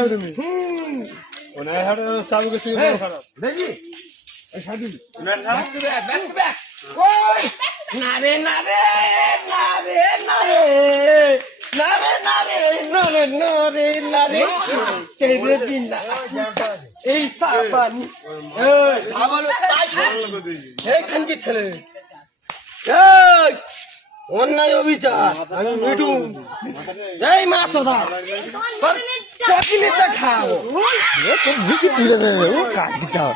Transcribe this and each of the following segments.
যাবে তুমি ওনা হাড়ে চালু করতে খারাপ দেখি এই শাদি ব্যাক টু ব্যাক ওই না রে না রে না রে না রে না রে না রে না রে না রে না রে তেরে দিন না এই সাবান এই সাবান তাই এই খানকি ছেলে এই অন্যায় অবিচার আমি মিঠু এই মাছ ধর চকলেটটা খাও এ তো বুঝি তুলে দেবে ও কাটি যাও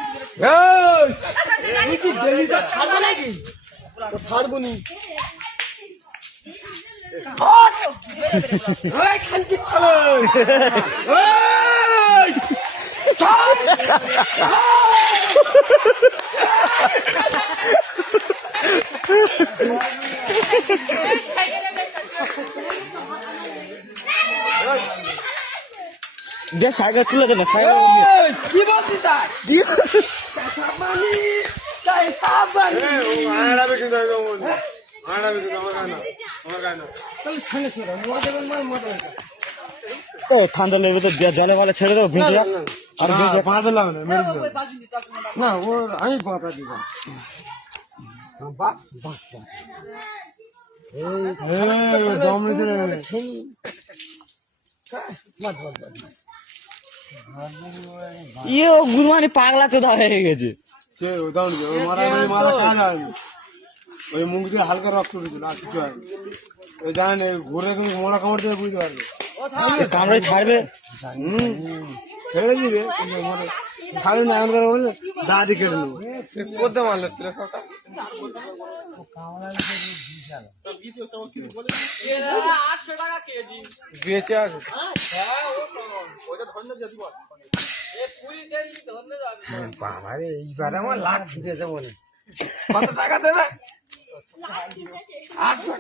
এই তুই গলিটা ছাড়বে নাকি তো ছাড়বো নি এই খানকি ছেলে এই দে সাইকেল তুলে দে না সাইকেল কি বলছিস তাই সাবানি তাই সাবানি আড়া বেকে যাবে মন আড়া বেকে আমার গানা চল ছেলে ছেলে মজা মার মজা এ ঠান্ডা লেগে তো জলে বলে ছেড়ে দাও ভিজে আর ভিজে পাঁচ লাভ না মেরে দাও না ও আমি পাতা দিব বাহ বাহ এই দম নিতে ইয়ে গুরমানি পাগলা চোদা হয়ে গেছে ওই মুখ দিয়ে হালকা রক্ত উঠেছিল আর কিছু হয়নি ওই জানেন ঘুরে কিন্তু মোড়া কামড় দিয়ে বুঝতে পারবে কামড়ে ছাড়বে ছেড়ে দিবে কিন্তু ছাড়বে না এমন করে বললে দাদি কেটে নেবো করতে মারলে বেঁচে আছে বাবারে এইবারে আমার লাখ ফিরেছে মনে কত টাকা দেবে 800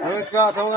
টাকা